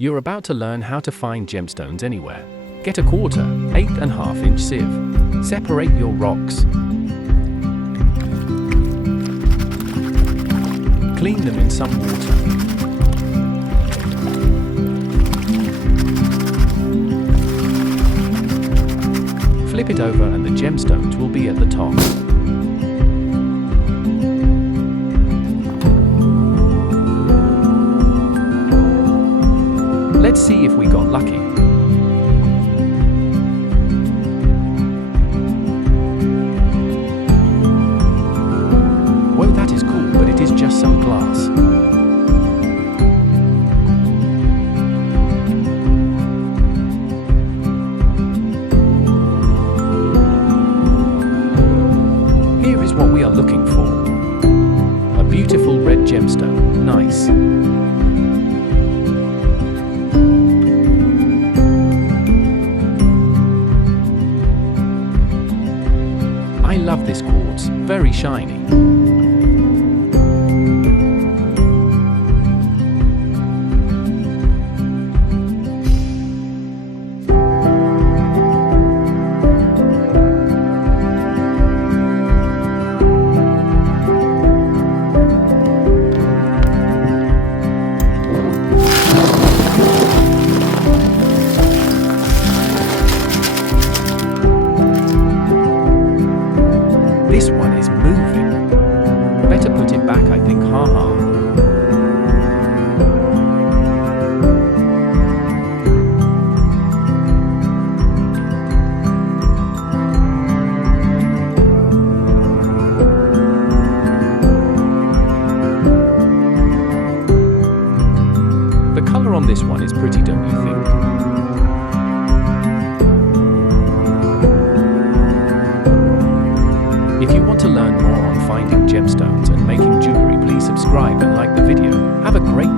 You're about to learn how to find gemstones anywhere. Get a quarter, 8.5-inch sieve. Separate your rocks. Clean them in some water. Flip it over and the gemstones will be at the top. Let's see if we got lucky. Well, that is cool, but it is just some glass. Here is what we are looking for. A beautiful red gemstone. Nice. I love this quartz, very shiny. This one is moving. Better put it back, I think, haha. The color on this one is pretty, don't you think? If you want to learn more on finding gemstones and making jewelry, please subscribe and like the video. Have a great day.